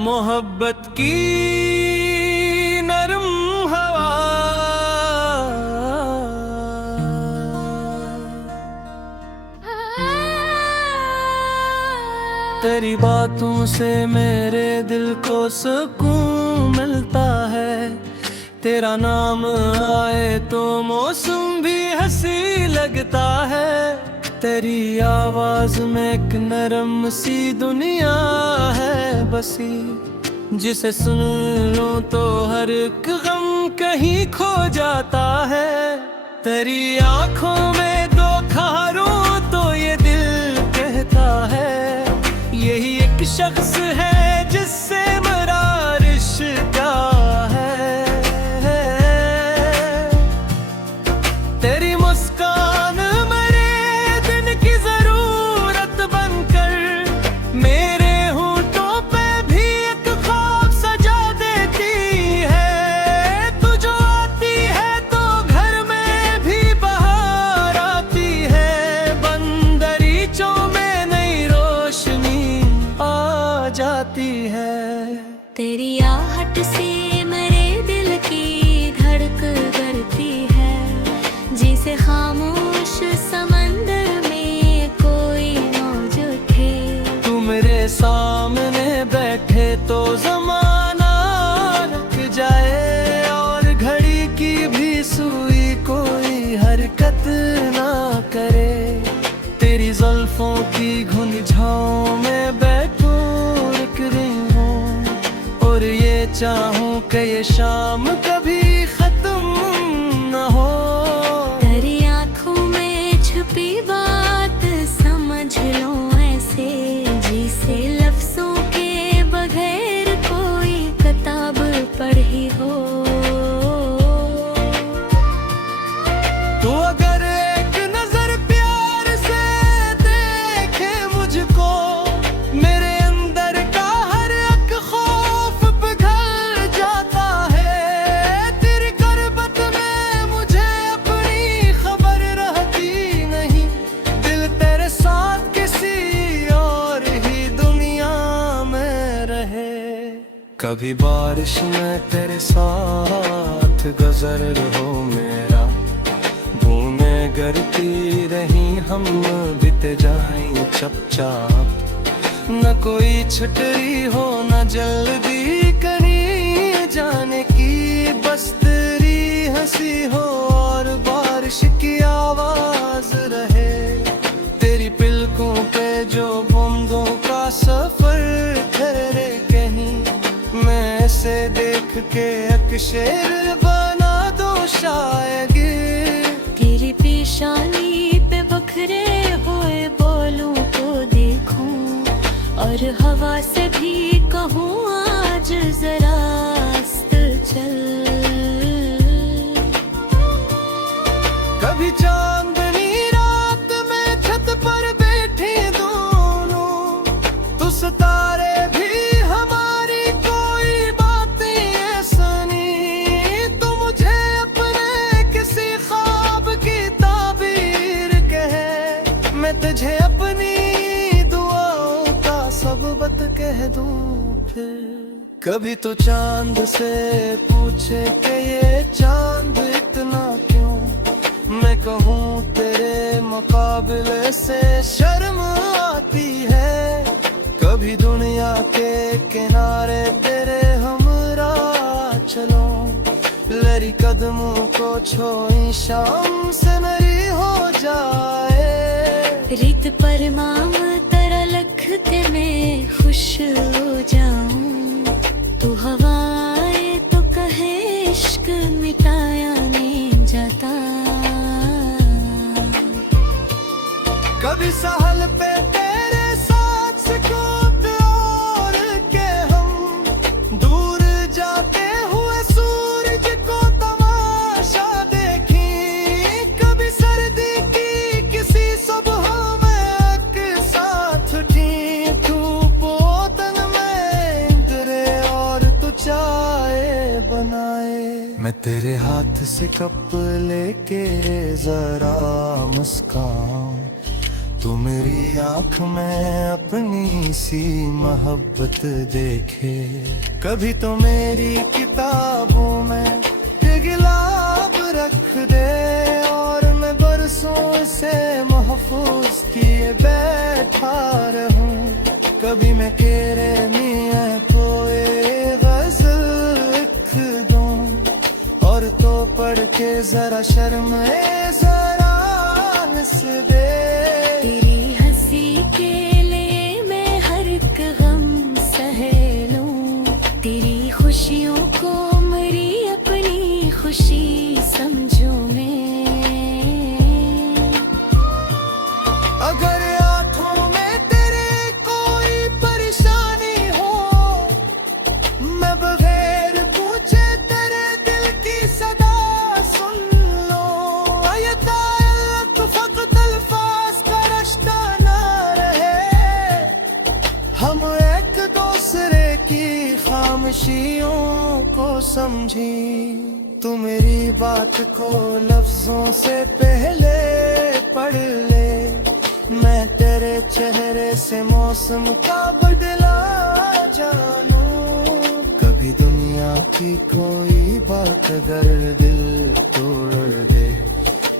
मोहब्बत की नरम हवा। तेरी बातों से मेरे दिल को सुकून मिलता है। तेरा नाम आए तो मौसम भी हंसी लगता है। तेरी आवाज में एक नरम सी दुनिया है बसी, जिसे सुन लूं तो हर एक गम कहीं खो जाता है। तेरी आंखों में दो खारों तो ये दिल कहता है, यही एक शख्स है जिससे मेरा रिश्ता है। तेरी मुस्कान मेरे दिन की जरूरत बनकर मेरे होंठों पे भी एक ख्वाब सजा देती है। तू जो आती है तो घर में भी बहार आती है। बंदरीचों में नई रोशनी आ जाती है। तेरी आहट से मेरे दिल की धड़कन करती है, जैसे खामोश समंदर में कोई मौज उठे। तू मेरे सामने बैठे तो ज़माना रुक जाए, और घड़ी की भी सुई कोई हरकत ना करे। तेरी जुल्फों की घुंघराओं में बैठूं रुक रही हूँ, और ये चाहूं कि ये शाम कभी खत्म न हो। तेरी आँखों में छुपी बात समझ लो ऐसे, जिसे लफ्जों के बगैर कोई किताब पढ़ी हो। तू अगर एक नजर प्यार से देखे मुझको, मेरे अंदर का हर एक खौफ पिघल जाता है। तेरी करबत में मुझे अपनी खबर रहती नहीं, दिल तेरे साथ किसी और ही दुनिया में रहे। कभी बारिश में तेरे साथ गुजर हो मेरा, बूंदें गिरती रही हम बीते जाएं चुपचाप। न कोई छुट्टी हो न जल्दी कहीं जाने की, बस तेरी हंसी हो और बारिश की आवाज रहे। तेरी पलकों पे जो बूंदों का सफर ठहरे कहीं, मैं ऐसे देख के एक शेर बना दो शायद। तेरी पेशानी पे बखरे हुए बोलों को देखूं, और हवा से भी कहूँ आज जरा रास्त चल। कभी चांदनी रात में छत पर बैठे दोनों, तो सितारे भी हमारी कोई बातें सुनी। तो मुझे अपने किसी ख्वाब की ताबीर कहे, मैं तुझे अपनी दुआओं का सबूत कह दूं फिर। कभी तो चांद से पूछे कि ये चांद इतना क्यों, मैं कहूँ तेरे मुकाबले से शर्म आती है। कभी दुनिया के किनारे तेरे हमरा चलो, लरी कदमों को छोई शाम से मेरी हो जाए। रित पर माम तरह लखते मैं खुश हो जाऊं, तू हवाए तो कहे इश्क मिटाया नहीं जाता। कभी सहल पे तेरे साथ सुकूत और के हम दूर जाते हुए सूरज को तमाशा देखी। कभी सर्दी की किसी सुबह में एक साथ उठी, धूप तन में इंदरे और तू चाय बनाए। मैं तेरे हाथ से कप लेके जरा मुस्कान, तू मेरी आँख में अपनी सी मोहब्बत देखे, कभी तो मेरी किताबों में गुलाब रख दे, और मैं बरसों से महफूज किए बैठा रहूं। कभी मैं तेरे मियां कोई गजल लिख दूं, और तो पढ़ के जरा शर्म जरा हंस दे। तेरी हंसी के लिए मैं हर एक गम सह लूं, तेरी खुशियों को मेरी अपनी खुशी समझूं मैं। अगर आंखों में तेरे कोई परेशानी हो, मैं बगैर पूछे तेरे दिल की सदा सुन लो। ये ताल्लुक फकत अल्फाज का रिश्ता ना रहे, हम एक दूसरे की खामोशियों को समझी। तू मेरी बात को लफ्जों से पहले पढ़ ले, मैं तेरे चेहरे से मौसम का बदला जानूं। कभी दुनिया की कोई बात अगर दिल तोड़ दे,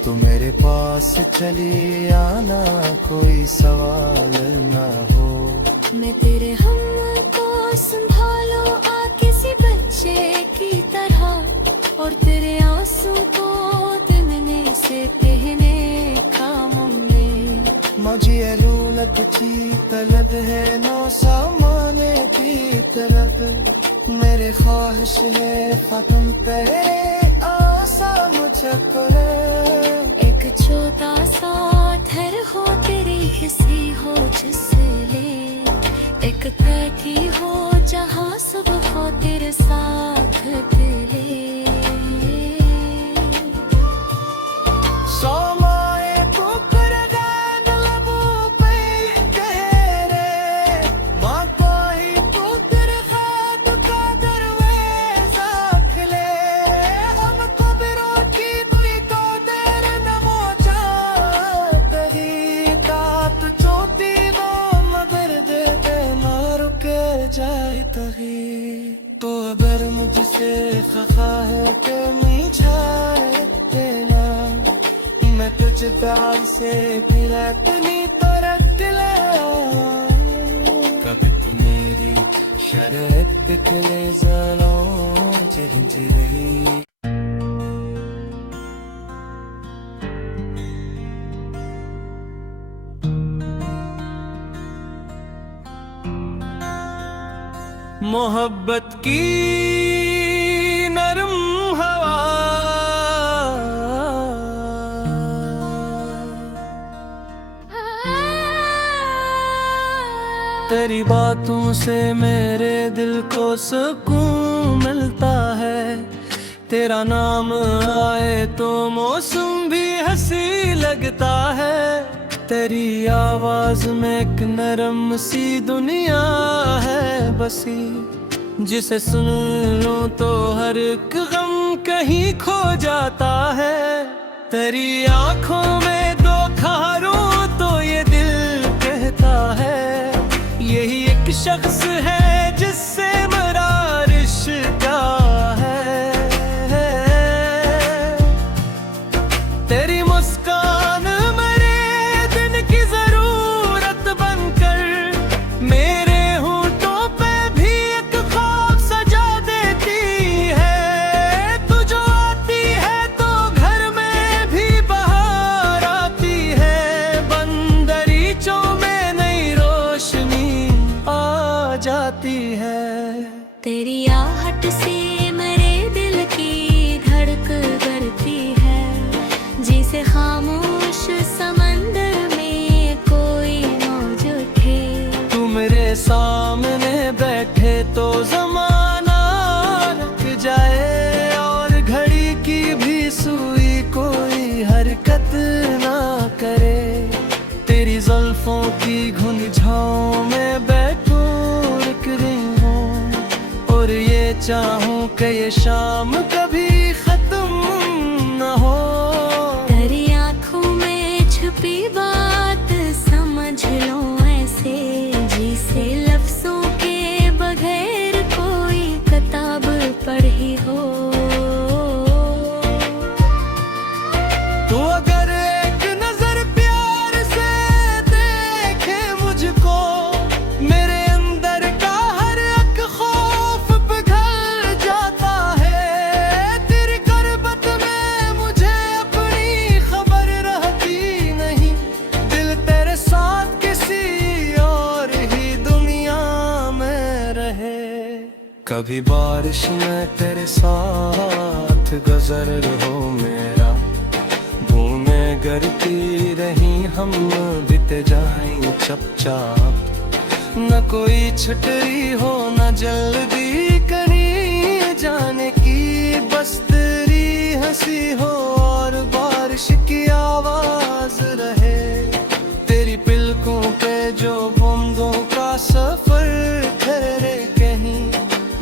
तो मेरे पास चली आना, कोई सवाल ना हो। मैं तेरे हम को संभालो आ किसी बच्चे की तरह, और तेरे आंसू को दिलने से पहने कामों में। मुझे लूलत की तलब है नो सामाने की तरफ, मेरे ख्वाहिश है खत्म तेरे आसा मुझे करे। एक छोटा सा घर हो तेरी किसी हो जिससे ले, एक कैदी हो जहाँ सब हो तेरे साथ दिले। सोमाए कुकर गान लबों पे तेरे, माँ कोई तू तेरे खैद का दरवाजा खुले। हमको भी रोटी दुई तो देर नमो जात ही, तात चोटी दो मगर दे ना रुके जाए तही। तो अगर मुझसे खफा है के मीठा देना, मैं तुझ प्यार से फिर इतनी तरक ले। कभी तू मेरी शर्त के ले जानो चिरंजीवी। मोहब्बत की नरम हवा तेरी बातों से मेरे दिल को सुकून मिलता है। तेरा नाम आए तो मौसम भी हंसी लगता है। तेरी आवाज में एक नरम सी दुनिया है बसी, जिसे सुन लूं तो हर एक गम कहीं खो जाता है। तेरी आंखों में दो खारों तो ये दिल कहता है, यही एक शख्स है जिससे मेरा रिश्ता है। तेरी मुस्कान मेरे दिन की जरूरत बनकर, मेरे होंठों पे भी एक ख्वाब सजा देती है। तू जो आती है तो घर में भी बाहर आती है, बंदरीचों में नई रोशनी आ जाती है। तेरी आहट से मेरे दिल की धड़क बढ़ती है, जिसे खामोश समंदर में कोई मौज उठे। तू मेरे सामने बैठे तो जमाना रुक जाए, और घड़ी की भी सुई कोई हरकत ना करे। तेरी जुल्फों की घुंघराओं में बैठूं रुक रही हूँ, और ये चाहूं कि ये शाम कभी खत्म न हो। तेरी आंखों में छुपी बात कभी बारिश में तेरे साथ गुजर हो मेरा, बूंदें गिरती रही हम बीते जाएं चुपचाप, न कोई छुट्टी हो न जल्दी कहीं जाने की, बस तेरी हंसी हो और बारिश की आवाज रहे, तेरी पलकों पे जो बूंदों का सफर ठहरे कहीं,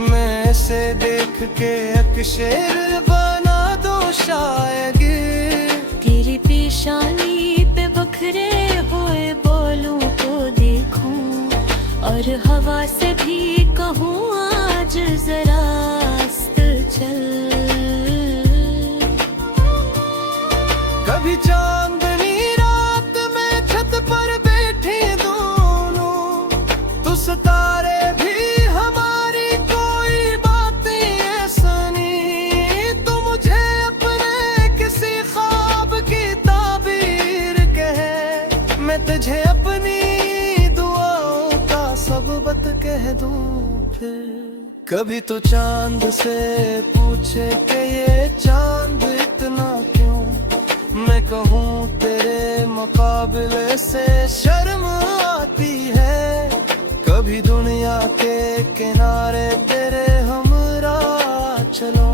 मैं इसे देख के एक शेर बना दो शायद, तेरी पेशानी पे बखरे हुए बोलूं तो देखूं, और हवा से भी कहूँ आज जरा रास्त चल। कभी चांदनी रात में छत पर बैठे दोनों, तो सितारे भी हमारी कोई बातें सुनी, तो मुझे अपने किसी ख्वाब की ताबीर कहे, मैं तुझे अपनी सबबत कह दूं फिर। कभी तो चांद से पूछे कि ये चांद इतना क्यों, मैं कहूँ तेरे मुकाबले से शर्म आती है, कभी दुनिया के किनारे तेरे हमरा चलो,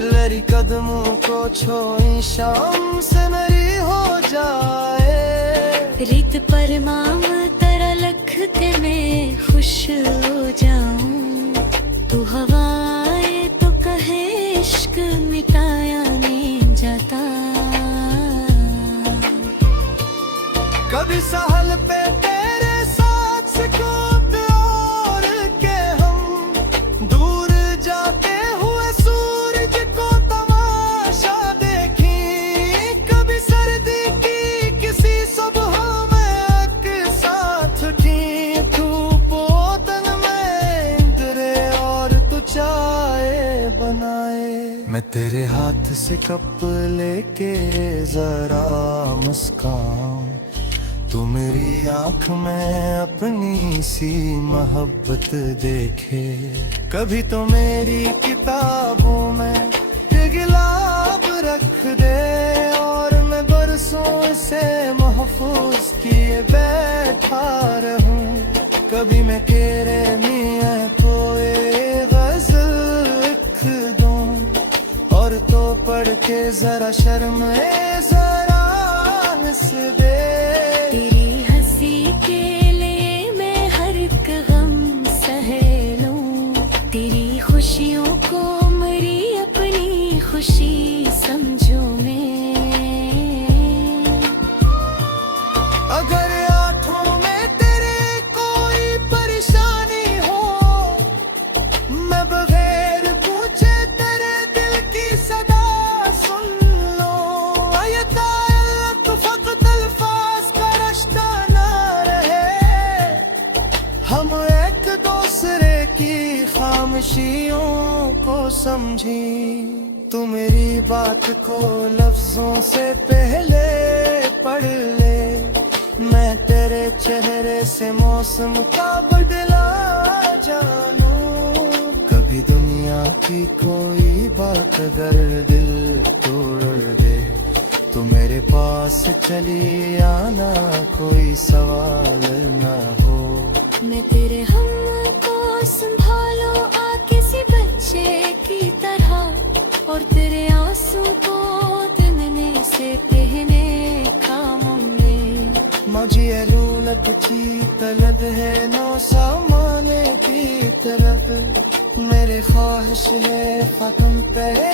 लरी कदमों को छोई शाम से मेरी हो जाए, रित पर माम तेरा लखते मैं खुश हो जाऊं, तू हवाए तो कहे इश्क मिटाया नहीं जाता। कभी सहल पे तेरे साथ सिकोत और के हम, दूर जाते हुए सूरज को तमाशा देखी, कभी सर्दी की किसी सुबह में एक साथ उठी, धूप तन में इंद्रे और तू चाय बनाए, मैं तेरे हाथ से कप लेके जरा मुस्कान, तू मेरी आँख में अपनी सी मोहब्बत देखे, कभी तो मेरी किताबों में ये गुलाब रख दे, और मैं बरसों से महफूज किए बैठा रहूं, कभी मैं तेरे मियाँ को ये गज़ल लिख दूं, और तो पढ़ के जरा शर्मे जरा हंस दे, तेरी हंसी के लिए मैं हर एक गम सह लूं, तेरी खुशियों को मेरी अपनी खुशी समझो मैं, अगर आँखों में तेरे कोई परेशानी हो, मैं बगैर पूछे तेरे दिल की सदा सुन लो, ये ताल्लुक फकत अल्फाज का रिश्ता ना रहे, हम एक दूसरे की खामोशियों को समझी, तू मेरी बात को लफ्जों से पहले पढ़ ले, मैं तेरे चेहरे से मौसम का बदला जानूं, कभी दुनिया की कोई बात अगर दिल तोड़ दे, तो मेरे पास चली आना कोई सवाल ना हो, मैं तेरे हम को संभालो आ किसी बच्चे की तरह, और तेरे आंसू को दिनने से पहने कामों में, मुझे रूलत की तलब है नो सामाने की तरफ, मेरे ख्वाहिश है खत्म तेरे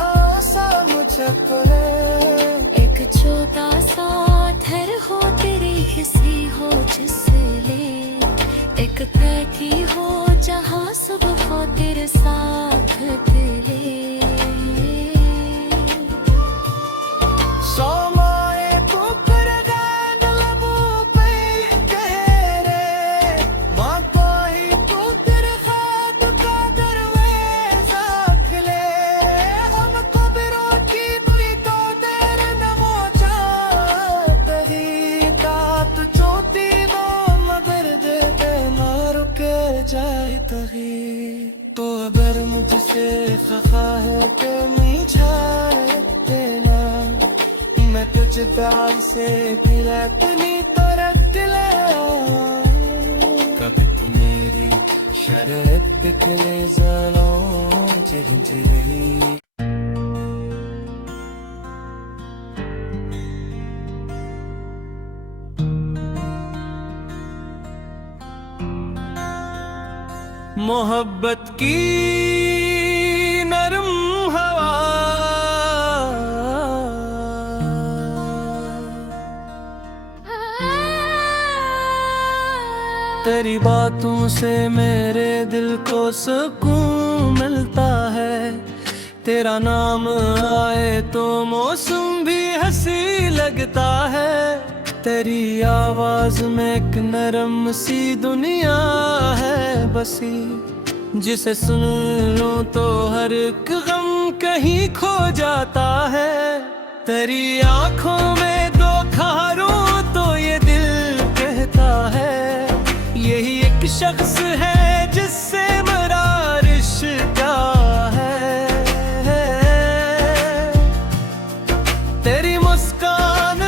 आसा मुझे करे, एक छोटा सा ठहर हो तेरी किसी हो जिससे ले, एक बैठी हो जहाँ सुबह हो तेरे साथ दिले, सोमाए पुकर गैन लबों पे गहरे, माँ पाई तू तेरे खाब का दरवाजा खुले, हम कब्रों की दुई तो तेरे नमो चाहते ही, तात चोटी दो मगर दे ना रुके जाए तही, तू है के मीछाए तेना मैं तुझ प्यार से पिलतनी तरटले कभी तू मेरी शरत के ज़लों चिरचिरी मोहब्बत की नरम हवा तेरी बातों से मेरे दिल को सुकून मिलता है तेरा नाम आए तो मौसम भी हंसी लगता है तेरी आवाज में एक नरम सी दुनिया है बसी जिसे सुन लूं तो हर एक गम कहीं खो जाता है तेरी आंखों में दो खारों तो ये दिल कहता है यही एक शख्स है जिससे मेरा रिश्ता है तेरी मुस्कान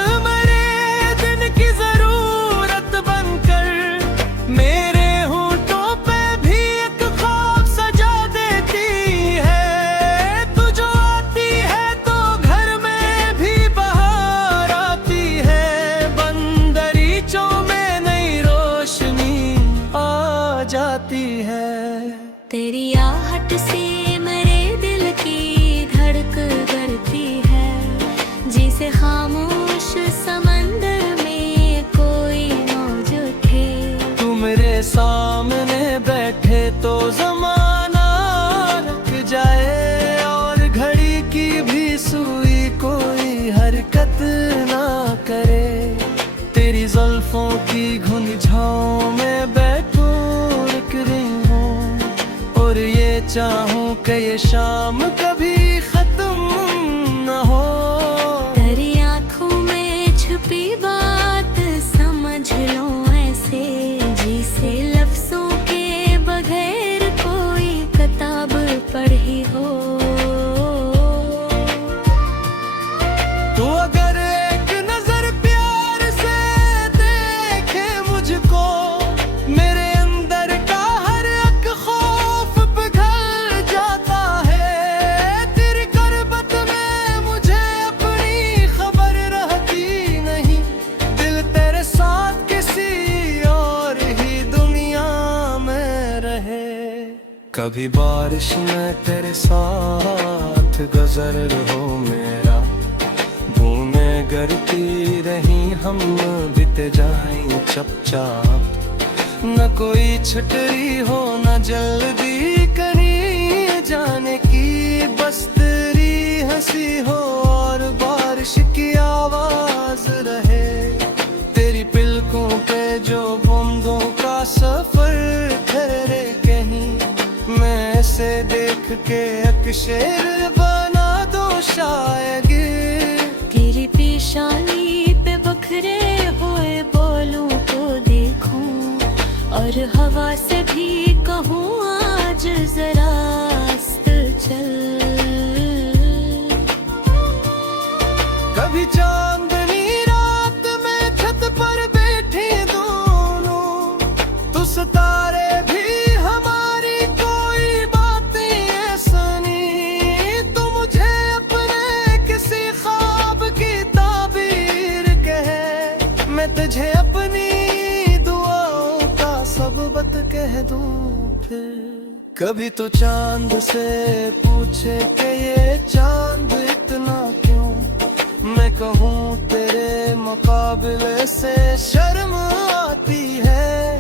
तेरी आहट से मेरे दिल की धड़क करती है जिसे खामोश समंदर में कोई मौज उठे तू मेरे सामने बैठे तो ज़माना रुक जाए और घड़ी की भी सुई कोई हरकत ना करे तेरी जुल्फों की घुन छाँव में बैठूं रुक रही और ये चाहूं कि ये शाम कभी खत्म न हो तेरी आंखों में छुपी बात समझ लो ऐसे जिसे लफ्जों के बगैर कोई किताब पढ़ी हो तू अगर एक नजर प्यार से देखे मुझको मेरे अंदर का हर एक खौफ पिघल जाता है तेरी करबत में मुझे अपनी खबर रहती नहीं दिल तेरे साथ किसी और ही दुनिया में रहे कभी बारिश में तेरे साथ गुजर हो मेरा बूंदें गिरती रही हम बीत जाएं चुपचाप न कोई छुट्टी हो न जल्दी कहीं जाने की बस तेरी हंसी हो और बारिश की आवाज रहे तेरी पिलकों पे जो बूंदों का सफर ठहरे कहीं मैं ऐसे देख के एक शेर बना दो शायद तेरी पेशानी पे बखरे हुए बोलूं तो देखूं और हवा से भी कहूं आज जरा रास्त चल कभी चांदनी रात में छत पर बैठे दोनों तो सितारे भी हमारी कोई बातें सुनी तो मुझे अपने किसी ख्वाब की ताबीर कहे मैं तुझे अपनी दुआओं का सबूत कह दूं फिर कभी तो चांद से पूछे कि ये चांद इतना क्यों मैं कहूँ तेरे मुकाबले से शर्म आती है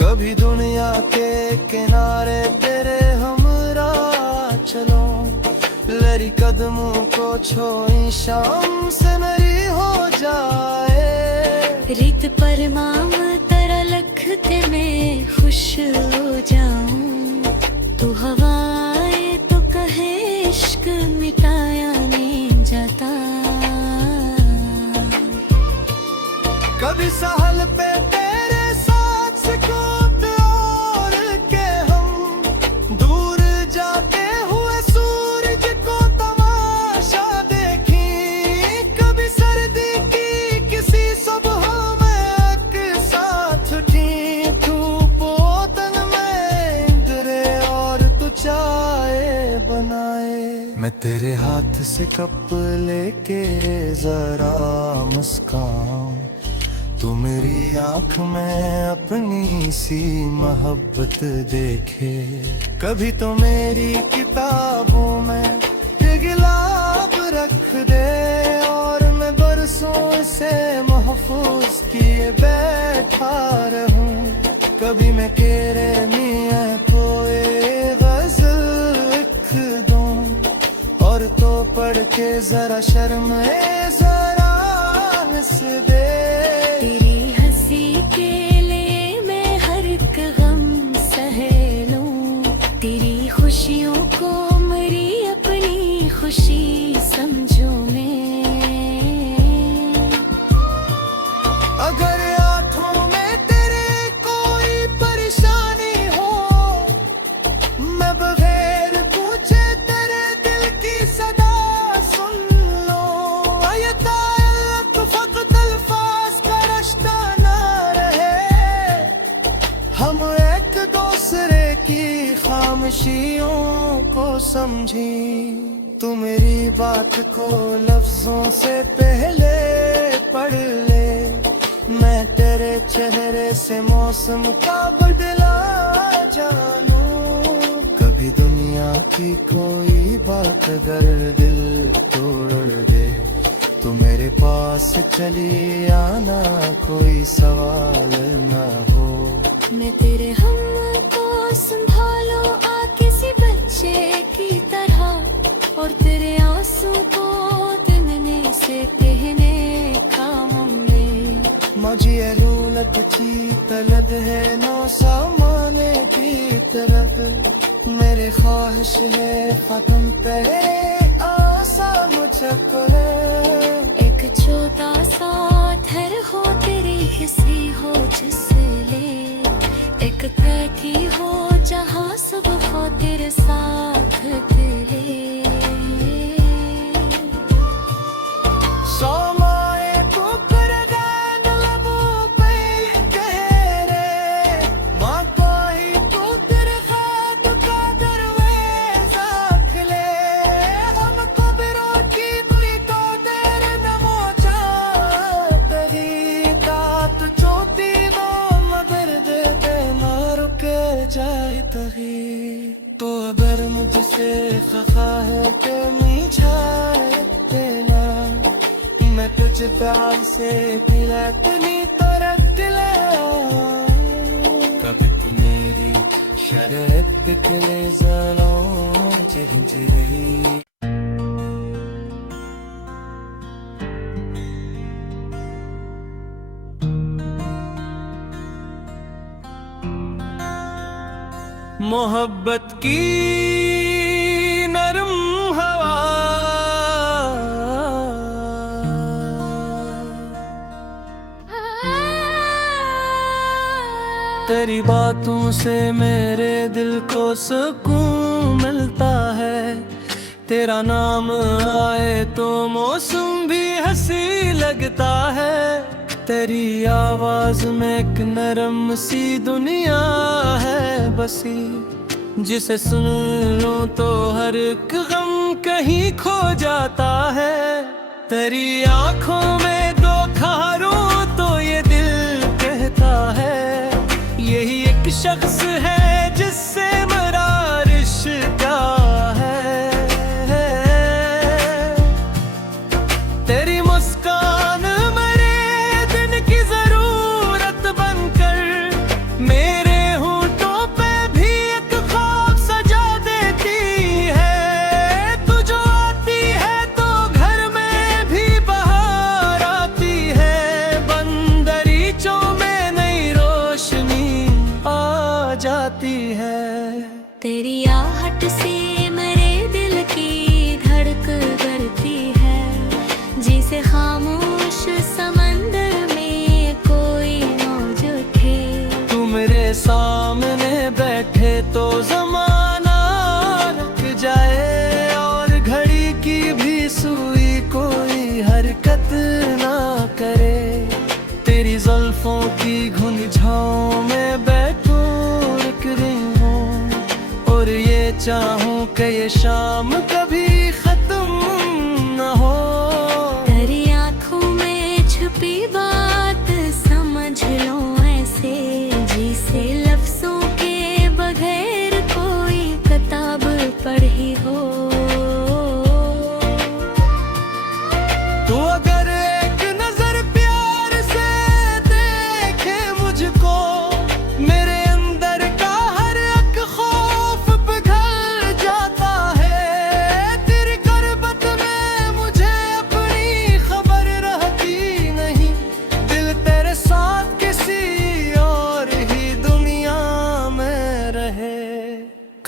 कभी दुनिया के किनारे तेरे हमरा चलो लरी कदमों को छोई शाम से मेरी हो जाए रित पर माम तेरा लखते मैं खुश हो जाऊं तू हवाए तो कहे इश्क मिटाया नहीं जाता कभी सहल पे तेरे साथ सिकोते और के हम दूर जाते हुए से कप लेके जरा मुस्कान, तू मेरी आँख में अपनी सी मोहब्बत देखे। कभी तो मेरी किताबों में ये गुलाब रख दे, और मैं बरसों से महफूज किए बैठा रहूं। कभी मैं तेरे मियाँ को ये गज़ल लिख दूं, और तो पढ़ के जरा शर्म जरा हंस दे। तेरी हंसी के लिए मैं हर एक गम सह लूं, तेरी खुशियों को मेरी अपनी खुशी समझूं मैं। अगर आँखों में तेरे कोई परेशानी हो, मैं बगैर पूछे तेरे दिल की सदा सुन लो। ये ताल्लुक फकत अल्फाज का रिश्ता ना रहे, हम एक दूसरे की खामोशियों को समझी। तू मेरी बात को लफ्जों से पहले पढ़ ले, मैं तेरे चेहरे से मौसम का बदला जानूं। कभी दुनिया की कोई बात अगर दिल तोड़ दे, तू मेरे पास चली आना, कोई सवाल ना हो। मैं तेरे हम को संभालो आ किसी बच्चे की तरह, और तेरे आंसू को दिनने से कहने काम में। मुझे रूलत की तलब है नो सामाने की तरफ, मेरे ख्वाहिश है खत्म तेरे आसा मुझको। एक छोटा सा घर हो तेरी किसी हो जिससे ले, एक बैठी हो जहाँ सब हो तेरे साथ तेरे। सोमाए पुकर गैन लबों पे कह रे, माँ पाही तू तेरे खैब का दरवाज़ा खुले। हमको बिरो की दुई तो देर नमो चाहती, तात चोटी दो मगर दे ना रुके जाए तही। तो अगर मुझसे खफा है के मीछाए तेना, मैं तुझ प्यार से फिरा तनी तरक ले। कभी तू मेरी शर्त के ले जानो रही। मोहब्बत की नरम हवा तेरी बातों से मेरे दिल को सुकून मिलता है। तेरा नाम आए तो मौसम भी हंसी लगता है। तेरी आवाज में एक नरम सी दुनिया है बसी, जिसे सुन लूं तो हर एक गम कहीं खो जाता है। तेरी आंखों में दो खारों तो ये दिल कहता है, यही एक शख्स है जिससे मेरा रिश्ता है। तेरी मुस्कान मेरे दिन की जरूरत बनकर, मेरे होंठों पे भी एक ख्वाब सजा देती है। तू जो आती है तो घर में भी बहार आती है, बंदरीचों में नई रोशनी आ जाती है। तेरी आहट से मेरे दिल की धड़क करती है, जिसे खामोश समंदर में कोई मौज उठे। तू मेरे सामने बैठे तो जमाना रुक जाए, और घड़ी की भी सुई कोई हरकत ना करे। तेरी जुल्फों की घुंघराओं में बैठूं रुक रही हूँ, और ये चाहूं कि ये शाम कभी खत्म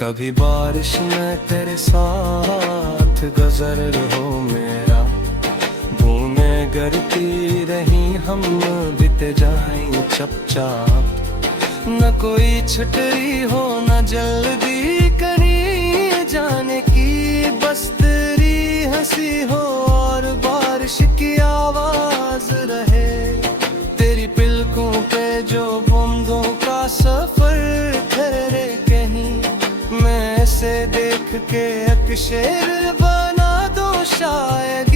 कभी बारिश में तेरे साथ गुजर हो मेरा, बूंदें गिरती रही हम बीते जाएं चुपचाप, न कोई छुट्टी हो न जल्दी कहीं जाने की, बस तेरी हंसी हो और बारिश की आवाज रहे, तेरी पलकों पे जो बूंदों का सफर ठहरे कहीं, मैं ऐसे देख के एक शेर बना दो शायद,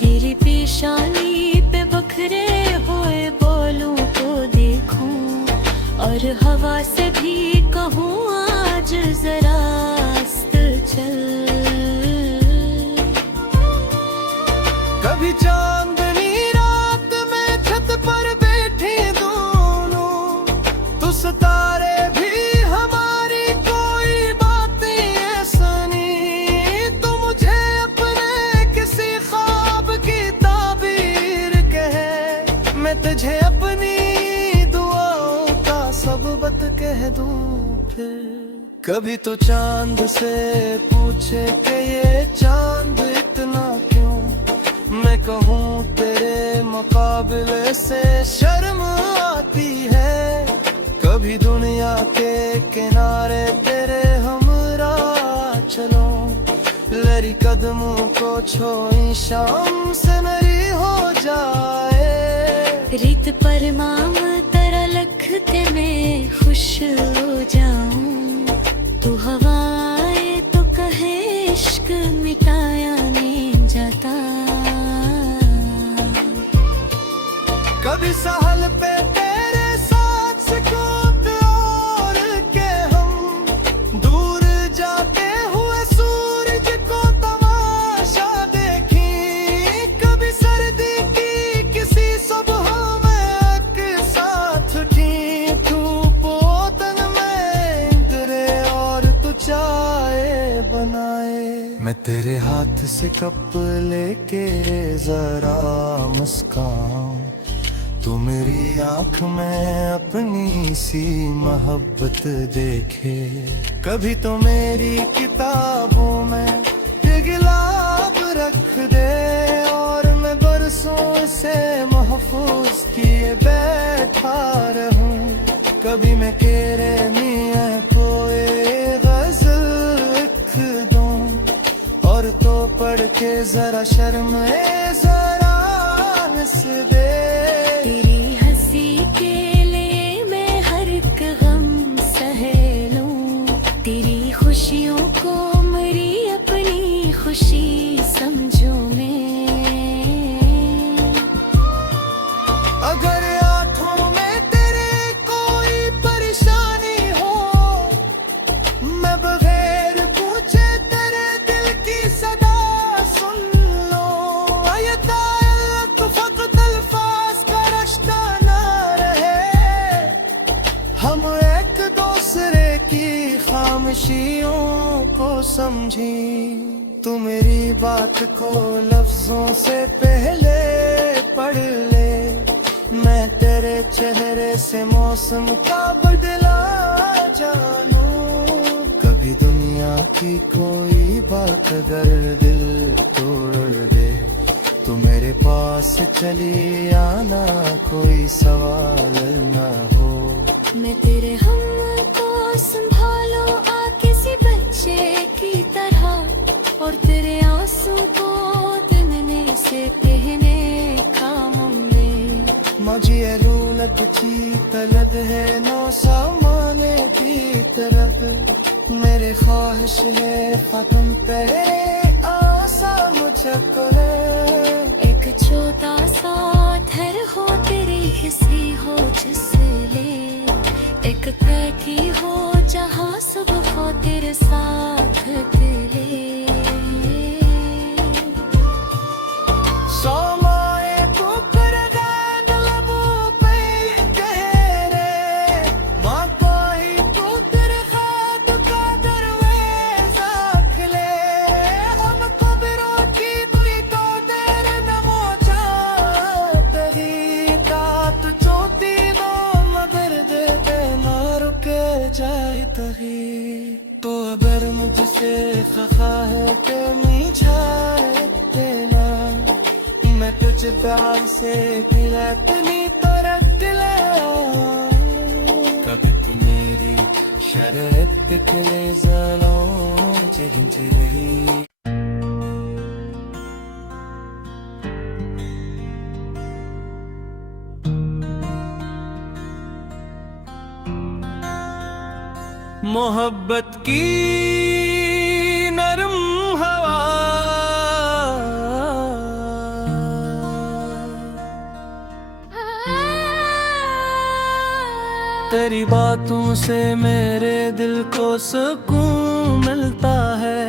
तेरी पेशानी पे बखरे हुए बोलूं तो देखूं, और हवा से भी कहूँ आज जरा रास्त चल। कभी चांदनी रात में छत पर बैठे दोनों, तो सितारे भी हमारी कोई बातें ऐसा नहीं, तो मुझे अपने किसी ख्वाब की ताबीर कहे, मैं तुझे अपनी सबबत कह दूं फिर। कभी तो चांद से पूछे कि ये चांद इतना क्यों, मैं कहूँ तेरे मुकाबले से शर्म आती है, कभी दुनिया के किनारे तेरे हमरा चलो, लरी कदमों को छोई शाम से नरी हो जाए, रित पर माम तेरा लखते मैं खुश हो जाऊं, तू हवाए तो कहे इश्क मिटाया नहीं जाता। कभी सहल पे तेरे साथ सिकोते और के हम, दूर जाते हुए सूरज को तमाशा देखी, कभी सर्दी की किसी सुबह में एक साथ उठी, धूप तन में इंदरे और तू चाय बनाए, मैं तेरे हाथ से कप लेके जरा मुस्काऊं, तू मेरी आँख में अपनी सी मोहब्बत देखे, कभी तो मेरी किताबों में ये गुलाब रख दे, और मैं बरसों से महफूज किए बैठा रहूं, कभी मैं तेरे मियाँ को ये गजल लिख दूं, और तो पढ़ के जरा शर्माए जरा हंस दे, तेरी हंसी के लिए मैं हर एक गम सह लूं, तेरी खुशियों को मेरी अपनी खुशी समझूं मैं, अगर आंखों में तेरे कोई परेशानी हो, मैं बगैर पूछे तेरे दिल की सदा सुन लो, ये ताल्लुक फकत अल्फाज का रिश्ता ना रहे, हम एक दूसरे की खामोशियों को समझी, तू मेरी बात को लफ्जों से पहले पढ़ ले, मैं तेरे चेहरे से मौसम का बदला जानूं, कभी दुनिया की कोई बात अगर दिल तोड़ दे, तू मेरे पास चली आना कोई सवाल ना हो, मैं तेरे हम को संभालो आ किसी बच्चे की तरह, और तेरे आंसू को दिनने से पहने काम में, मुझे लूलत की तलब है नो सामाने की तरफ, मेरे ख्वाहिश है खत्म तेरे आसा मुझको एक छोटा सा घर हो तेरी किसी हो जिसले, एक बैठी हो जहाँ सब हो तेरे साथ दिले, सोमाए कुकर गान लबों पे गहरे, माँ कोई तू तेरे खाद का दरवाजा खुले, हमको भी रोकी तुई तो देर नमो जातगी, तात चोती दो मदर दे ना रुके जाए तगी, तू खफा है ते मीछाए तेना मैं तुझ प्यार से फिरतनी तरटले कभी तू मेरी शरत के जलों चिरंजी मोहब्बत की नरम हवा तेरी बातों से मेरे दिल को सुकून मिलता है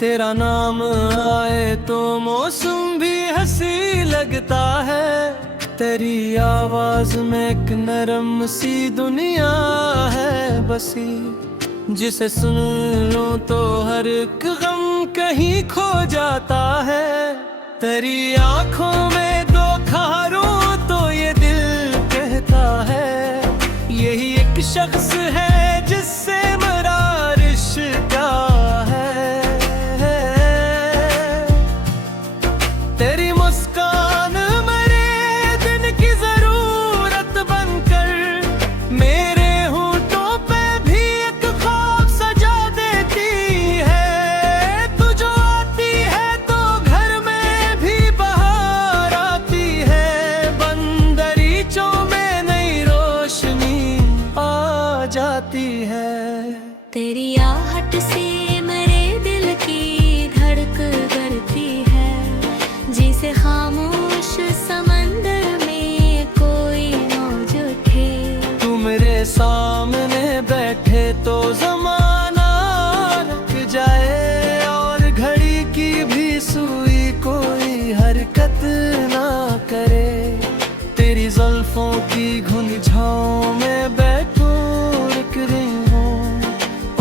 तेरा नाम आए तो मौसम भी हंसी लगता है तेरी आवाज में एक नरम सी दुनिया है बसी जिसे सुन लूं तो हर एक गम कहीं खो जाता है तेरी आंखों में दो खारूं तो ये दिल कहता है यही एक शख्स है जिससे मेरा रिश्ता है तेरी मुस्कान तेरी आहट से मेरे दिल की धड़क करती है जिसे खामोश समंदर में कोई मौज उठे तू मेरे सामने बैठे तो जमाना रुक जाए और घड़ी की भी सुई कोई हरकत ना करे तेरी जुल्फों की घुंघराओं में बैठूं रुक रही हूँ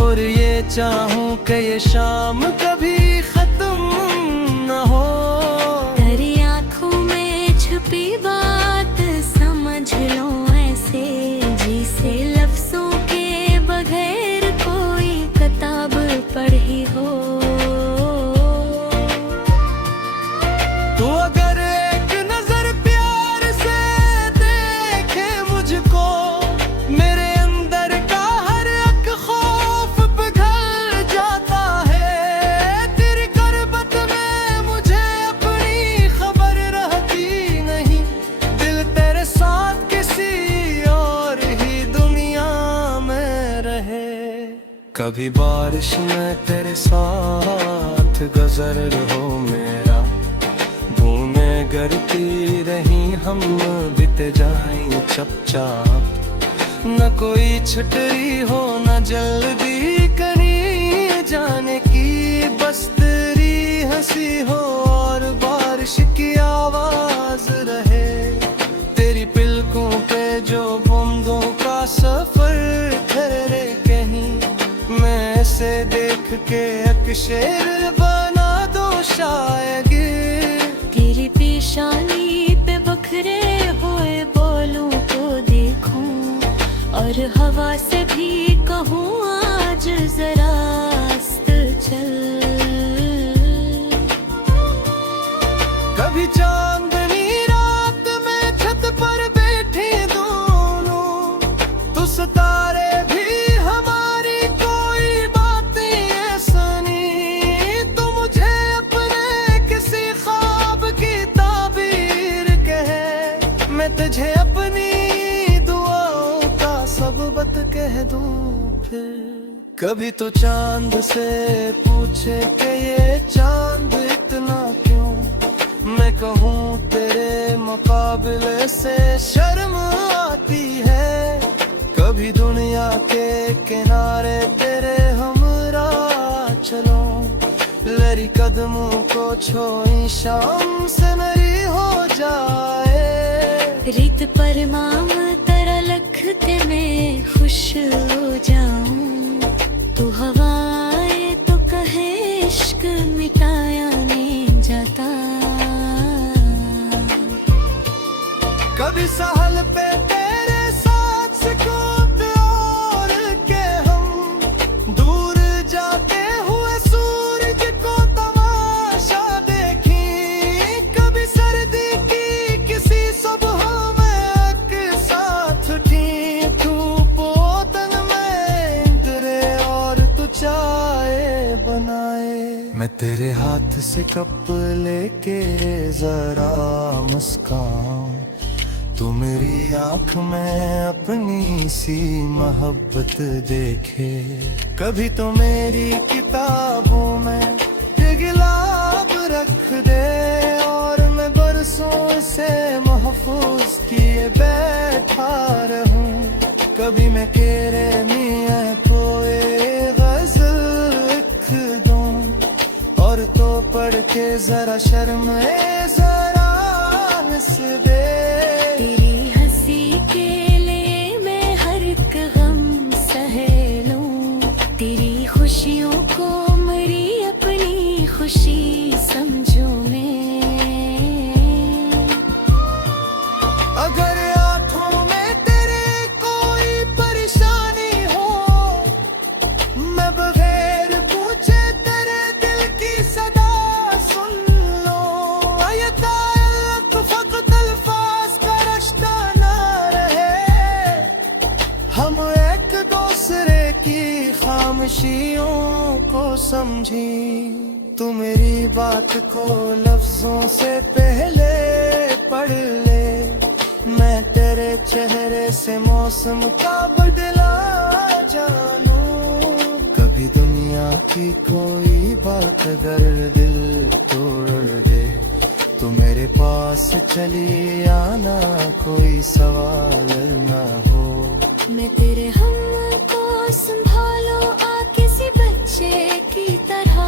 और ये चाहूं कि ये शाम कभी खत्म न हो तेरी आंखों में छुपी बात समझ लो ऐसे जिसे लफ्जों के बगैर कोई किताब पढ़ी हो तू अगर एक नजर प्यार से देखे मुझको मेरे अंदर का हर एक खौफ पिघल जाता है तेरी करबत में मुझे अपनी खबर रहती नहीं दिल तेरे साथ किसी और ही दुनिया में रहे कभी बारिश में तेरे साथ गुजर हो मेरा बूंदें गिरती रही हम बीत जाएं चुपचाप न कोई छुट्टी हो न जल्दी कहीं जाने की बस तेरी हंसी हो और बारिश की आवाज रहे तेरी पलकों पे जो बूंदों का सफर ठहरे कहीं मैं ऐसे देख के एक शेर बना दो शायद तेरी पेशानी पे बखरे हुए बोलूं तो देखूं और हवा से भी कहूं आज जरा रास्त चल कभी चांदनी रात में छत पर बैठे दोनों तो सितारे भी हमारी कोई बातें सुनी तो मुझे अपने किसी ख्वाब की ताबीर कहे मैं तुझे अपनी दुआओं का सबूत कह दूं फिर कभी तो चांद से पूछे कि ये चांद इतना क्यों मैं कहूँ तेरे मुकाबले से शर्म आती है कभी दुनिया के किनारे तेरे हमरा चलो लरी कदमों को छोई शाम से मेरी हो जाए रित पर माम तेरा लखते में खुश हो जाऊं तू हवाए तो कहे इश्क मिटाया नहीं जाता कभी सहल पे तेरे साथ सुकून और के हम दूर जाते हुए तेरे हाथ से कप लेके जरा मुस्कान, तू मेरी आंख में अपनी सी मोहब्बत देखे। कभी तो मेरी किताबों में ये गुलाब रख दे, और मैं बरसों से महफूज किए बैठा रहूं। कभी मैं तेरे मियां को ये गजल लिख दूं, और तो पढ़ के जरा शर्म जरा हंस दे। तेरी हंसी के लिए मैं हर एक गम सह लूं, तेरी खुशियों को मेरी अपनी खुशी समझूं मैं। अगर आंखों में तेरे कोई परेशानी हो, मैं बगैर पूछे तेरे दिल की सदा सुन लो। ये ताल्लुक फकत अल्फाज का रिश्ता ना रहे, हम एक दूसरे की खामोशियों को समझी। तू मेरी बात को लफ्जों से पहले पढ़ ले, मैं तेरे चेहरे से मौसम का बदला जानूं। कभी दुनिया की कोई बात अगर दिल तोड़ दे, तो मेरे पास चली आना, कोई सवाल ना हो। मैं तेरे हम को संभालो आ किसी बच्चे की तरह,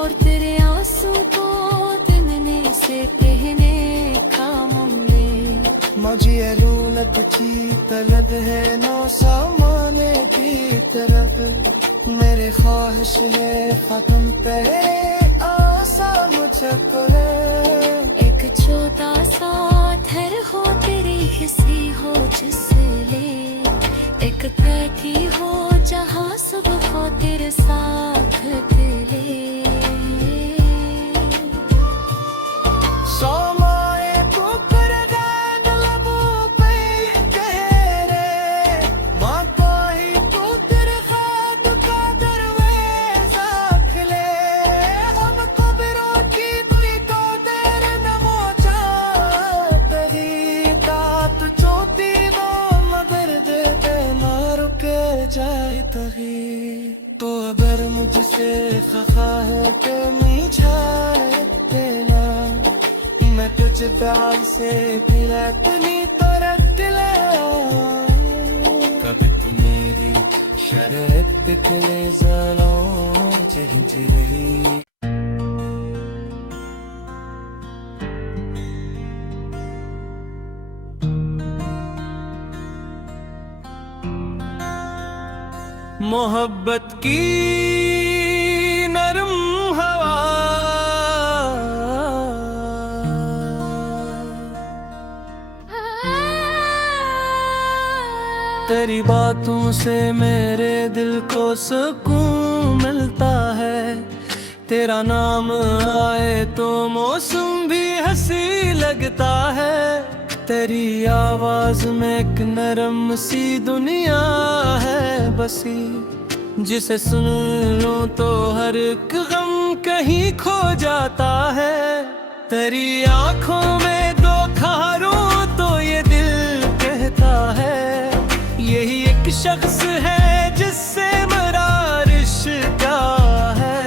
और तेरे आंसू को दिनने से पहने कामों में। मुझे लूलत की तलब है नो सामाने की तरफ, मेरे ख्वाहिश है खत्म तेरे आसा मुझे करे। एक छोटा सा थर हो तेरी किसी हो जिससे ले, एक कैथी हो जहाँ सब हो तेरे साथ दिले। सोमाए पुकर गान लबों पे गहरे, माँ पाई पुकर खाद का दरवाजा खुले। हमको बिरोकी तुई तो देर नमो चाहती, तात चोती वो मगर दे ना रुके जाए तही। तो अगर मुझसे खफा है तो मीठा तेला, मैं तुझ प्यार से पिला तनी तरह दिला। कभी तू मेरी शरत के ज़लों चिरचिरी। मोहब्बत की नरम हवा, तेरी बातों से मेरे दिल को सुकून मिलता है। तेरा नाम आए तो मौसम भी हंसी लगता है। तेरी आवाज में एक नरम सी दुनिया है बसी, जिसे सुन लूं तो हर एक गम कहीं खो जाता है। तेरी आंखों में दो खारों तो ये दिल कहता है, यही एक शख्स है जिससे मेरा रिश्ता है।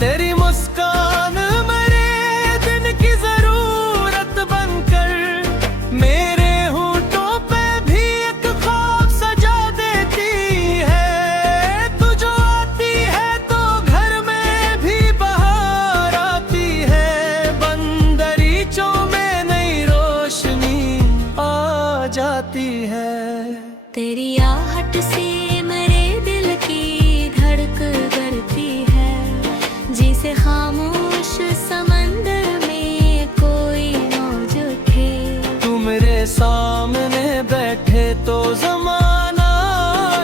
तेरी मुस्कान मेरे दिन की जरूरत बनकर, मेरे होंठों पे भी एक ख्वाब सजा देती है। तू जो आती है तो घर में भी बहार आती है, बंदरीचों में नई रोशनी आ जाती है। तेरी आहट से मेरे दिल की धड़क करती है, जिसे खामोश समंदर में कोई मौज उठे। तू मेरे सामने बैठे तो जमाना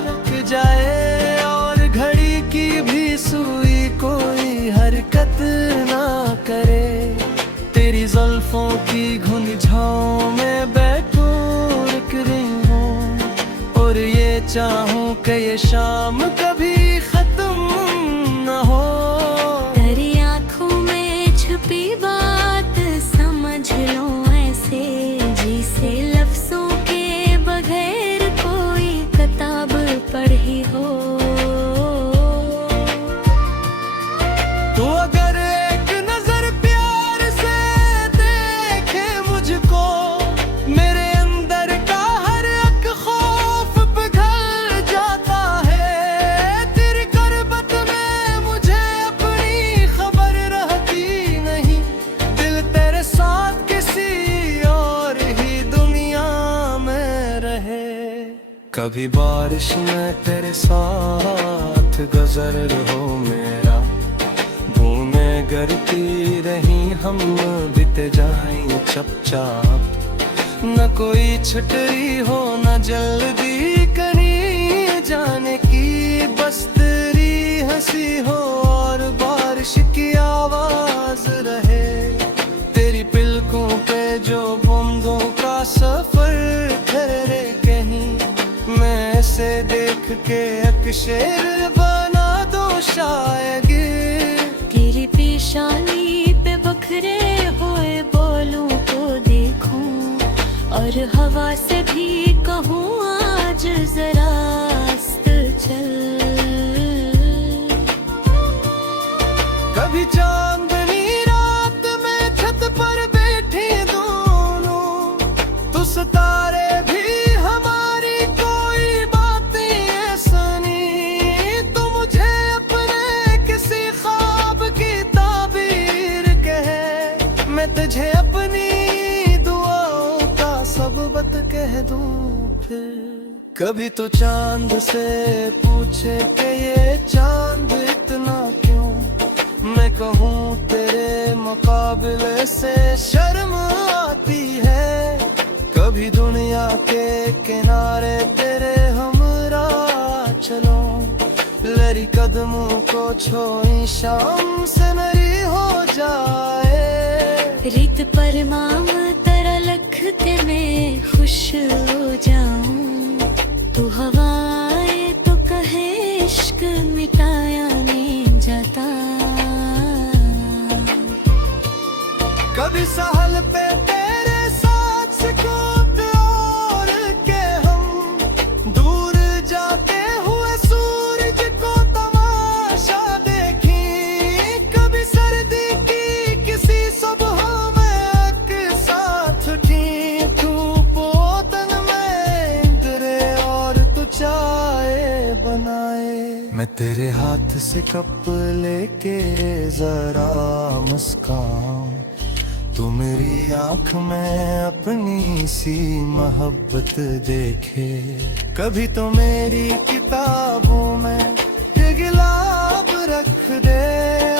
रुक जाए, और घड़ी की भी सुई कोई हरकत ना करे। तेरी जुल्फों की घुंघराओं में बैठूं रुक रही हूँ, और ये चाहूं कि ये शाम कभी खत्म कभी बारिश में तेरे साथ गुजर हो मेरा, बूंदें गिरती रही हम बीते जाएं चुपचाप, न कोई छुट्टी हो न जल्दी कहीं जाने की, बस तेरी हंसी हो और बारिश की आवाज रहे, तेरी पलकों पे जो बूंदों का सफर ठहरे कहीं, मैं इसे देख के एक शेर बना दो शायद, तेरी पेशानी पे बखरे हुए बोलूं तो देखूं, और हवा से भी कहूँ आज जरा रास्त चल। कभी चांदनी रात में छत पर बैठे दोनों, तो सितारे भी हमारी कोई बातें सुनी, तो मुझे अपने किसी ख्वाब की ताबीर कहे, मैं तुझे अपनी दुआओं का सबूत कह दूं फिर। कभी तो चांद से पूछे कि ये चांद इतना क्यों, मैं कहूँ तेरे मुकाबले से शर्म आती है, कभी दुनिया के किनारे तेरे हमरा चलो, लरी कदमों को छोई शाम से मेरी हो जाए, रित पर माम तेरा लखते मैं खुश हो जाऊं, तू हवाए तो कहे इश्क मिटाया नहीं जाता। कभी सहल पे तेरे साथ सुकूत और के हम, दूर जाते हुए सूरज को तमाशा देखी, कभी सर्दी की किसी सुबह में एक साथ उठी, धूप तन में इंदरे और तू चाय बनाए, मैं तेरे हाथ से कप लेके जरा मुस्काऊं, तू मेरी आँख में अपनी सी मोहब्बत देखे, कभी तो मेरी किताबों में ये गुलाब रख दे,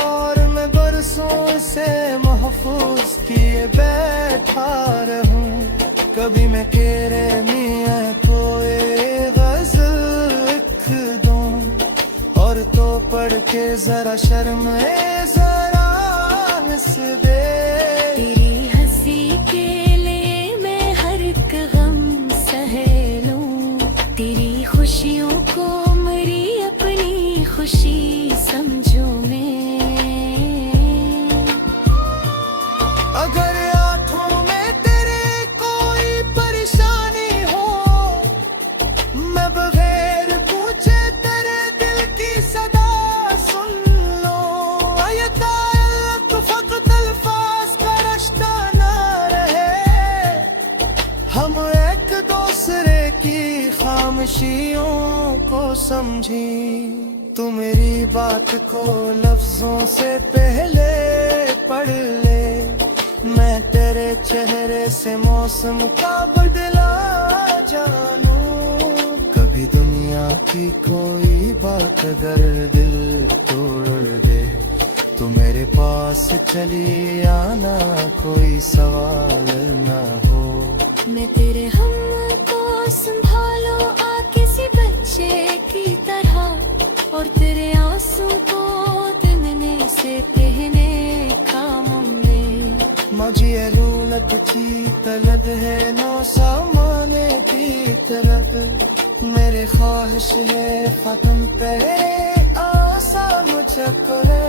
और मैं बरसों से महफूज किए बैठा रहूं, कभी मैं तेरे मियाँ को ये गज़ल लिख दूं, और तो पढ़ के जरा शर्मे जरा हंस दे, तेरी हंसी के लिए मैं हर एक गम सह लूं, तेरी खुशियों को मेरी अपनी खुशी समझूं मैं, अगर आंखों में तेरे कोई परेशानी हो, मैं बगैर पूछे तेरे दिल की सदा सुन लो, ये ताल्लुक फकत अल्फाज का रिश्ता ना रहे, हम एक दूसरे की खामोशियों को समझी, तू मेरी बात को लफ्जों से पहले पढ़ ले, मैं तेरे चेहरे से मौसम का बदला जानूं, कभी दुनिया की कोई बात अगर दिल तोड़ दे, तो मेरे पास चली आना कोई सवाल ना हो, मैं तेरे हम को संभालो आ किसी बच्चे की तरह, और तेरे आंसू को दिनने से पहने कामों में, मुझे रूलत की तलब है नो सामाने की तरफ, मेरे ख्वाहिश है खत्म तेरे आसा मुझे करे,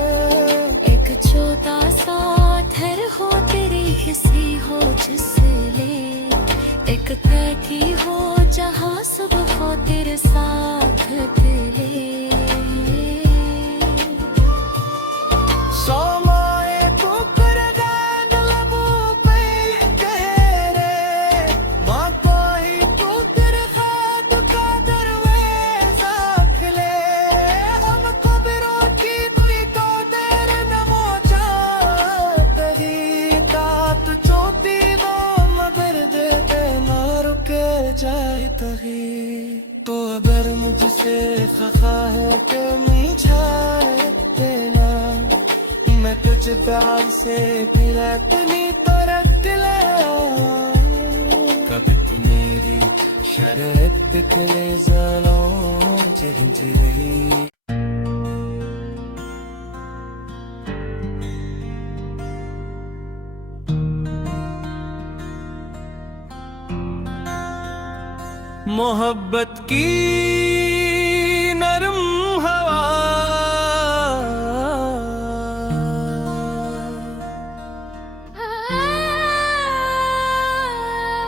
एक छोटा सा घर हो तेरी किसी हो जिससे ले, एक बैठी हो जहाँ सुबह हो तेरे साथ दिले, सोमाए कुकर गान लबों पे कहरे, माँ कोई तू तेरे खाद का दरवाजा खिले, हम कब्रों की दुई तो तेरे नमो जात ही, तात चोटी वो मगर दे ना रुके जाए तही, है कि मीठा तेरा मैं तुझ प्यार से पिरतनी तरटले कभी तू मेरी शरत के जलो चिरंजीवी मोहब्बत की नरम हवा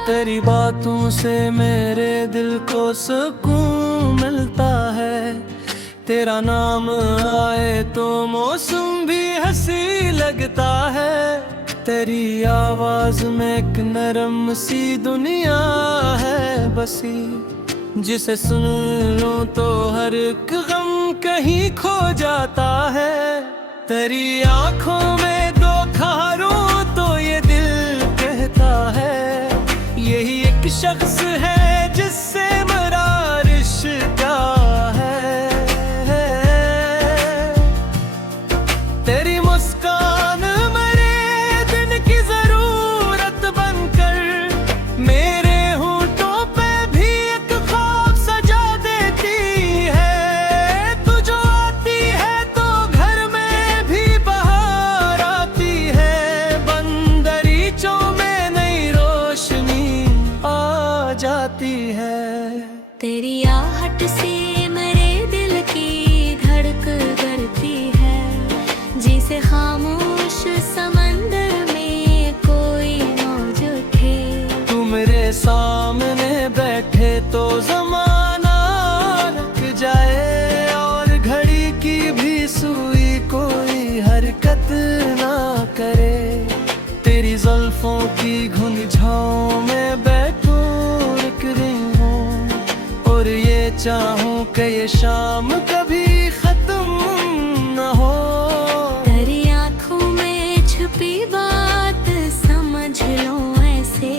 तेरी बातों से मेरे दिल को सुकून मिलता है तेरा नाम आए तो मौसम भी हंसी लगता है तेरी आवाज में एक नरम सी दुनिया है बसी जिसे सुन लूं तो हर एक गम कहीं खो जाता है तेरी आंखों में दो खारों तो ये दिल कहता है यही एक शख्स है जिससे मेरा रिश्ता है तेरी मुस्कान तेरी आहट से मेरे दिल की धड़क करती है जिसे खामोश समंदर में कोई मौज उठे तू मेरे सामने बैठे तो जमाना रुक जाए और घड़ी की भी सुई कोई हरकत ना करे तेरी जुल्फों की घुंघराओं में बैठूं और ये चाहूं कि ये शाम कभी खत्म न हो तेरी आंखों में छुपी बात समझ लो ऐसे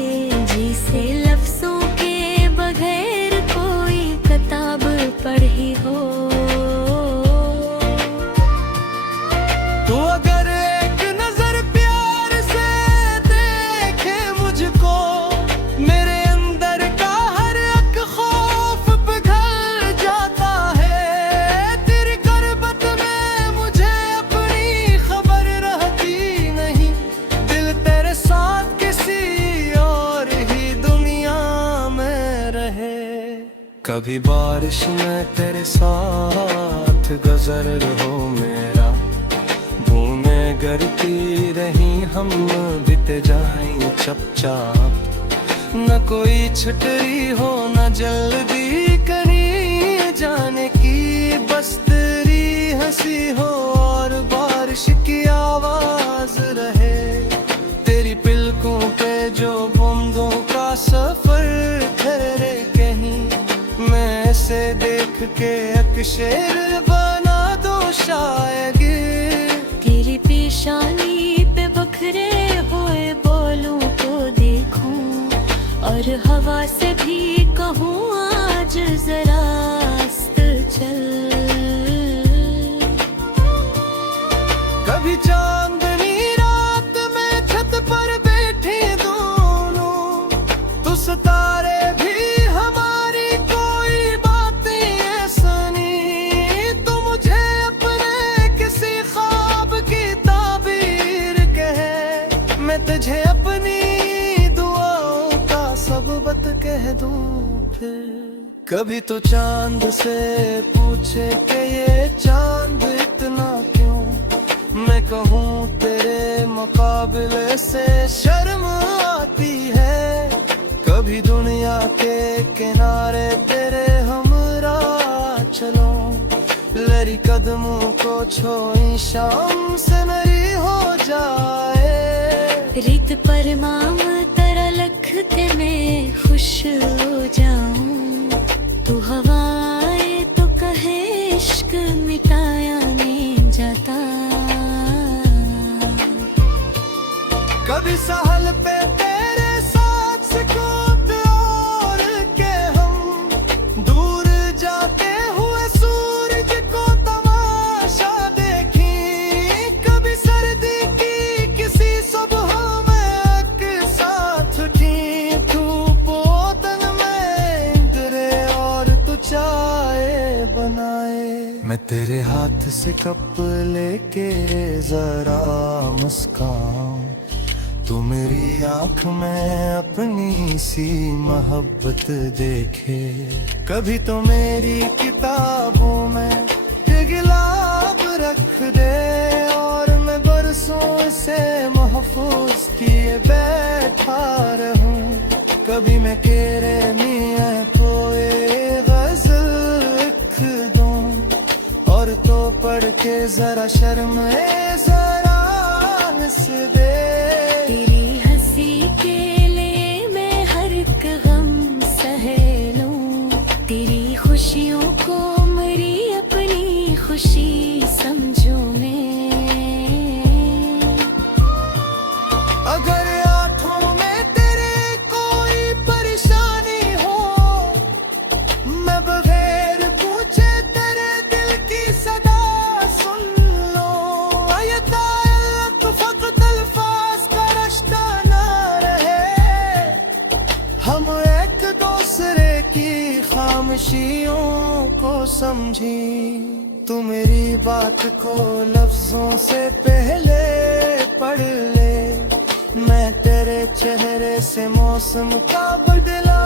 जिसे लफ्जों के बगैर कोई किताब पढ़ी हो तू अगर एक नजर प्यार से देखे मुझको मेरे अंदर का हर एक खौफ पिघल जाता है तेरी करबत में मुझे अपनी खबर रहती नहीं दिल तेरे साथ किसी और ही दुनिया में रहे कभी बारिश में तेरे साथ गुजर हो मेरा बूंदें गिरती रही हम बीते जाएं चुपचाप न कोई छुट्टी हो न जल्दी कहीं जाने की बस तेरी हंसी हो और बारिश की आवाज रहे तेरी पलकों पे जो बूंदों का सफर ठहरे कहीं मैं ऐसे देख के एक शेर बना दो शायद तेरी पेशानी पे बखरे हुए बोलूं तो देखूं और हवा से भी कहूँ आज जरा रास्त चल कभी चांदनी रात में छत पर बैठे दोनों तो सितारे भी हमारी कोई बातें सुनी तो मुझे अपने किसी ख्वाब की ताबीर कहे मैं तुझे अपनी सबबत कह दूं फिर कभी तो चांद से पूछे कि ये चांद इतना क्यों मैं कहूँ तेरे मुकाबले से शर्म आती है कभी दुनिया के किनारे तेरे हमरा चलो लरी कदमों को छोई शाम से मेरी हो जाए रित पर माम तेरा लखते मैं खुश हो जाऊं तू हवाए तो कहे इश्क मिटाया नहीं जाता कभी सहल पे तेरे साथ सिकोते और के हम दूर जाते हुए तेरे हाथ से कप लेके जरा मुस्कान, तू मेरी आँख में अपनी सी मोहब्बत देखे। कभी तो मेरी किताबों में ये गुलाब रख दे, और मैं बरसों से महफूज किए बैठा रहूं। कभी मैं तेरे मियाँ को ये गजल लिख दूं, और तो पढ़ के जरा शर्म जरा हंस दे। तेरी हंसी के लिए मैं हर एक गम सह लूं, तेरी खुशियों को मेरी अपनी खुशी समझूं मैं। अगर आँखों में तेरे कोई परेशानी हो, मैं बगैर पूछे तेरे दिल की सदा सुन लो। फकत अल्फाज का रिश्ता ना रहे, हम एक दूसरे की खामोशियों को समझी। तू मेरी बात को लफ्जों से पहले पढ़ ले, मैं तेरे चेहरे से मौसम का बदला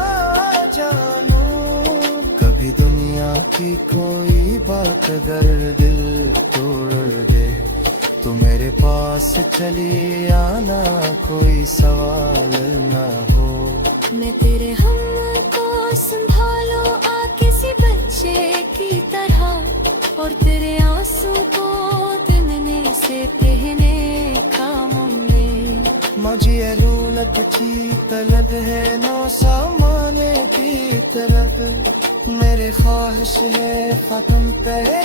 जानूं। कभी दुनिया की कोई बात अगर दिल तोड़ दे, तू मेरे पास चली आना, कोई सवाल ना हो। मैं तेरे हम को संभालो आ किसी बच्चे की तरह, और तेरे आंसू को दिनने से पहने कामों में। मुझे रूलत की तलब है नो सामाने की तरफ, मेरे ख्वाहिश है खत्म करे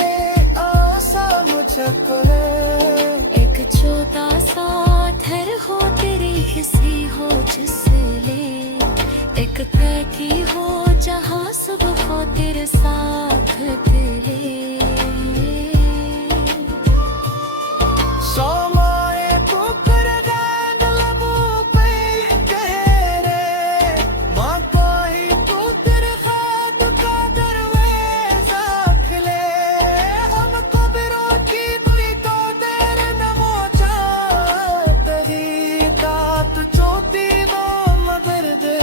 आसा मुझको रे। एक छोटा सा घर हो तेरी किसी हो जिससे ले, एक बैठी हो जहाँ सुबह हो तेरे साथ तेरे। सोमाए तू कर गैन लबों पे कह रे, माँ कोई तू तेरे खैद का दरवाजा खुले। हमको बिरो की तुई तो देर न हो जात ही, तात चोती दो मगर दे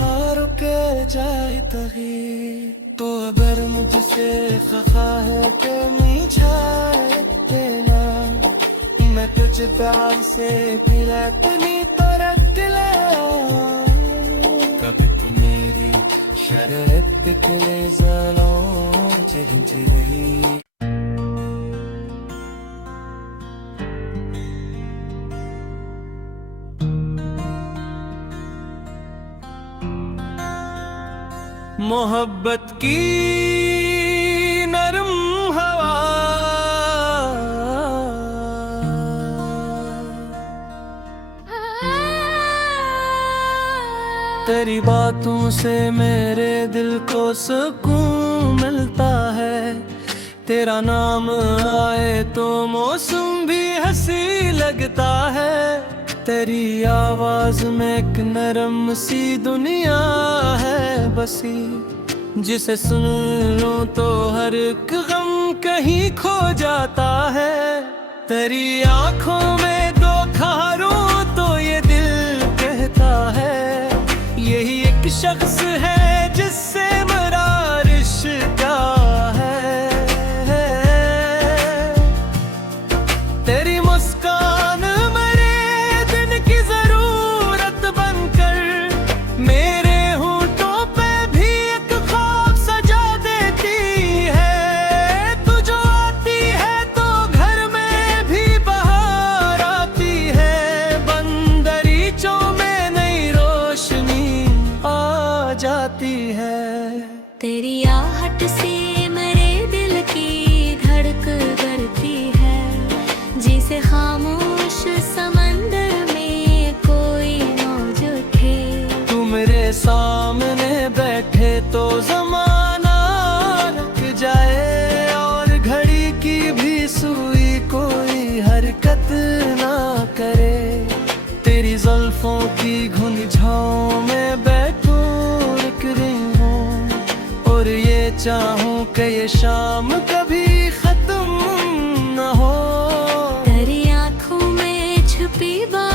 ना रुके जाए तही। तो अगर मुझसे खफा है के मीछाए देना, मैं तुझ प्यार से फिर इतनी तरक ले। कभी तू मेरी शरत के जलों झिझी रही। मोहब्बत की नरम हवा, तेरी बातों से मेरे दिल को सुकून मिलता है। तेरा नाम आए तो मौसम भी हंसी लगता है। तेरी आवाज में एक नरम सी दुनिया है बसी, जिसे सुन लूं तो हर एक गम कहीं खो जाता है। तेरी आंखों में दो खारों तो ये दिल कहता है, यही एक शख्स है जिससे मेरा रिश्ता है। तेरी मुस्कान मेरे दिन की जरूरत बनकर, मेरे होंठों पे भी एक ख्वाब सजा देती है। तू जो आती है तो घर में भी बहार आती है, बंदरीचों में नई रोशनी आ जाती है। तेरी आहट से मेरे दिल की धड़क बढ़ती है, जिसे खामोश समंदर में कोई मौज उठे। तू मेरे सामने बैठे तो जमाना रुक जाए, और घड़ी की भी सुई कोई हरकत ना करे। तेरी जुल्फों की घुन छाँव में बैठूं रुक रही हूँ, और ये चाहूं कि ये शाम कभी बात